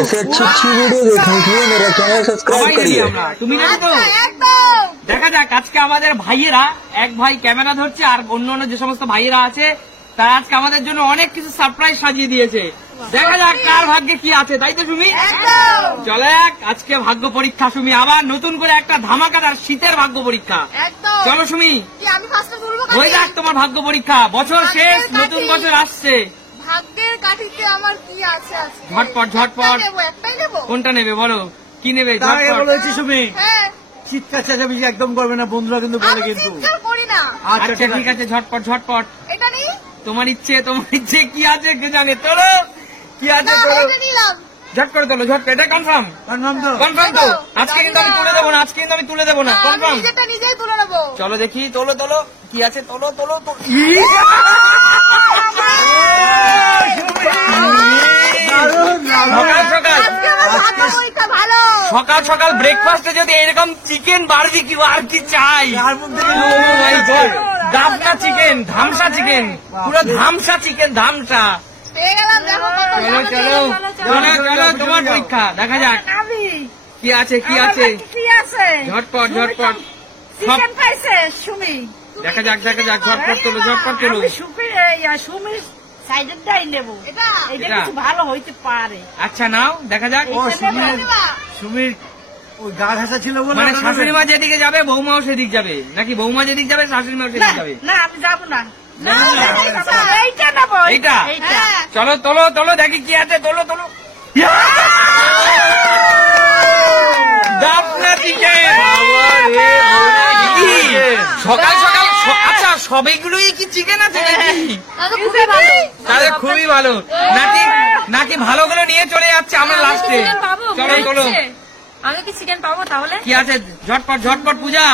ऐसे अच्छी अच्छी वीडियो देखने के लिए मेरा चैनल सब्सक्राइब करिए। তুমি নাকি তো দেখা যাক আজকে আমাদের ভাইয়েরা এক ভাই ক্যামেরা ধরছে আর অন্য যে সমস্ত ভাইয়েরা আছে তারা আজকে আমাদের জন্য অনেক কিছু সারপ্রাইজ সাজিয়ে দিয়েছে। দেখা যাক কার ভাগ্যে কি আছে, তাই তো সুমি? চলে আজকে ভাগ্য পরীক্ষা সুমি, আবার নতুন করে একটা ধামাকাদার শীতের ভাগ্য পরীক্ষা। চলো সুমি হয়ে যাক তোমার ভাগ্য পরীক্ষা, বছর শেষ নতুন বছর আসছে। ভাগ্যের কাঠিতে আমার কি আছে? ঝটপট ঝটপট কোনটা নেবে বলো, কি নেবে? বলেছি সুমি চিৎকার চেঁচামেচি একদম করবে না, বন্ধুরা কিন্তু বলে কিন্তু করি না। আচ্ছা ঠিক আছে ঝটপট ঝটপট, এটা নেই তোমার ইচ্ছে কি আছে কে জানে। তোলো কি আছে তোলো, ঝট করে তোলো ঝট। এটা কনফার্ম কনফার্ম তো? আজকে কিন্তু আমি তুলে দেবো না, আজকে কিন্তু আমি তুলে দেবো না, কনফার্ম? নিজেই তুলে নেবো। চলো দেখি, তোলো তোলো কি আছে, তোলো তোলো। সকাল সকাল ব্রেকফাস্টে যদি এরকম চিকেন বারবিকিউ আর কি চাই। দামটা চিকেন, ধামসা চিকেন, পুরো ধামসা চিকেন, ধামসা। চলো চলো চলো চলো তোমার পরীক্ষা, দেখা যাক কি আছে কি আছে। ঝটপট ঝটপট দেখা যাক দেখা যাক, ঝটপট তোলো ঝটপট তোলো। ভালো হইতে পারে। আচ্ছা নাও দেখা যাক। সুমির ওই গা ঘাসা ছিল বলে মানে শাশুড়ি মা যেদিকে যাবে বৌমাও সেদিক যাবে, নাকি বৌমা যেদিক যাবে শাশুড়ি মাও সেদিক যাবে? না আমি যাবো না, এইটা চলো তোলো তোলো দেখি কি আছে, তোলো তোলো। দাপনা চিকেন সকাল সকাল। আচ্ছা সবগুলোই কি চিকেন আছে নাকি? তাহলে খুবই ভালো। নাকি নাকি ভালোগুলো নিয়ে চলে যাচ্ছে আমরা লাস্টে। চলো তোলো, আমি কি চিকেন পাবো তাহলে? কি আছে ঝটপট ঝটপট পূজা,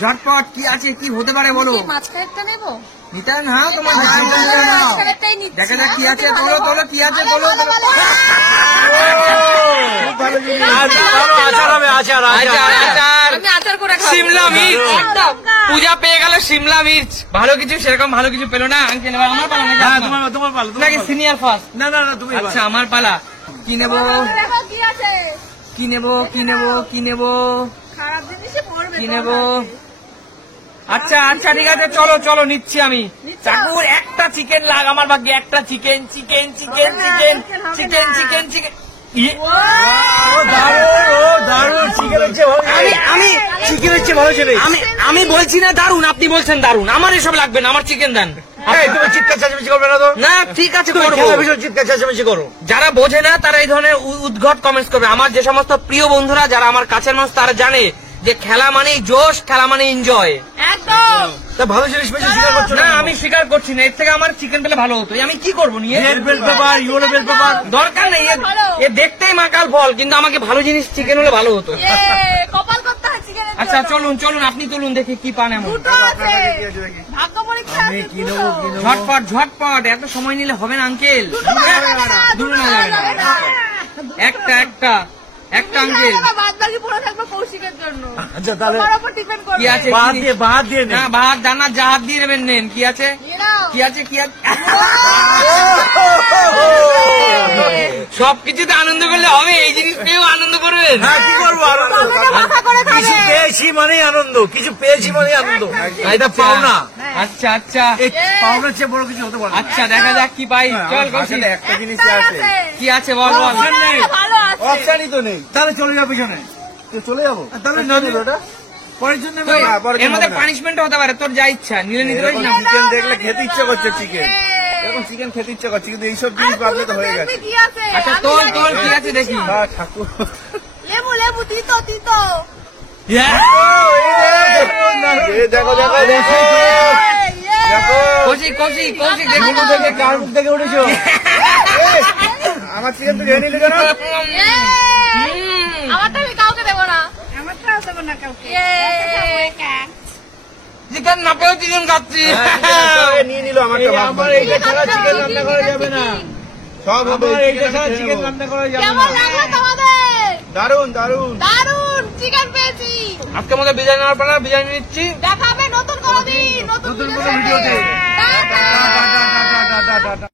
ঝটপট কি আছে, কি হতে পারে বলো? মাঝখানেরটা নেবো? নিতে না তোমার দেখা যাক কি আছে, তোলো তোলো কি আছে, তোলো তোলো। শিমলা মির্চ, পূজা পেয়ে গেল শিমলা মির্চ। ভালো কিছু সেরকম ভালো কিছু পেলো না। আঙ্কেল আমার পালা নাকি সিনিয়র ফার্স্ট? না না না তুমি। আচ্ছা আমার পালা, কি নেবো কি নেবো কি নেবো কি নেবো কি নেবো? আচ্ছা আচ্ছা ঠিক আছে চলো চলো নিচ্ছি আমি। চাকুর একটা চিকেন লাগ আমার ভাগ্যে, একটা chicken chicken chicken chicken chicken chicken chicken. আমি বলছি না দারুন, আপনি বলছেন দারুন। আমার এসব লাগবে না, আমার চিকেন দেন। তুমি চিৎকার চেঁচামেচি করবে না তো? না ঠিক আছে করবো, চিৎকার চেঁচামেচি করো। যারা বোঝে না তারা এই ধরনের উদ্ঘট কমেন্টস করবে। আমার যে সমস্ত প্রিয় বন্ধুরা যারা আমার কাছের মানুষ তারা জানে যে খেলা মানেই জোশ, খেলা মানে এনজয়। একদম ভালো জিনিস পেয়েছি স্বীকার করছো না? আমি স্বীকার করছি না, এর থেকে আমার চিকেন পেলে ভালো হতো। আমি কি করবো নিয়ে? দরকার নেই, এ দেখতেই মাকাল ফল, কিন্তু আমাকে ভালো জিনিস চিকেন হলে ভালো হতো। কপাল করতে হয় চিকেন। আচ্ছা চলুন চলুন আপনি তুলুন দেখি কি পান এমন। ভাগ্য পরীক্ষা ঝটপট ঝটপট, এত সময় নিলে হবে না আঙ্কেল। দূরে না যাবে না, একটা একটা একটা আঙ্কেল। আচ্ছা তাহলে কি আছে? বাদ দিয়ে না বাদ দানা জাহাজ দিয়ে নেবেন, নেন। কি আছে কি আছে কি আছে? সবকিছুতে আনন্দ করলে হবে, এই জিনিসটাও আনন্দ করবেন। কি করবো? কিছু পেয়েছি মানে আনন্দ, কিছু পেয়েছি মানে আনন্দ, এটা পাওনা। আচ্ছা আচ্ছা পাওনার চেয়ে বড় কিছু হতে পারে। আচ্ছা দেখা যাক কি পাই। চল আসলে একটা জিনিস আছে। কি আছে বল বল। অপশনই তো নেই, তাহলে চলে যাও পিছনে। চলে যাবো তাহলে পরের জন্য। এর মধ্যে পানিশমেন্ট হতে পারে, তোর যা ইচ্ছা নিলে নিতে পারিস না। চিকেন দেখলে খেতে ইচ্ছা করছে, চিকেন এখন চিকেন খেতে ইচ্ছা করছে, কিন্তু এইসব জিনিস ভাবলে তো হয়ে গেছে। আচ্ছা তোর তোর কি আছে দেখি। ঠাকুর লেবু লেবু তিতো তিতো। দেখো দেখো দেখো কৌশিক কৌশিক কৌশিক দেখি কার মুখ থেকে উঠেছো? আমার চিকেন তো খেয়ে নিলে কেন? আমারটা আমি কাউকে দেবো না, আমারটাও দেবো না কাউকে। চিকেন না পেয়েও চিকেন খাচ্ছি। নিয়ে নিল আমার। এইটা ছাড়া চিকেন রান্না করা যাবে না, সব হবে এইটা ছাড়া চিকেন রান্না করা যাবে না। কেমন লাগলো তোমাদের? দারুন দারুন দারুন চিকেন পেয়েছি। আজকে আমাদের বিরিয়ানি নেওয়ার পালা, বিরিয়ানি নিচ্ছি। দেখাবে নতুন কোনো দিন নতুন ভিডিওতে। টাটা।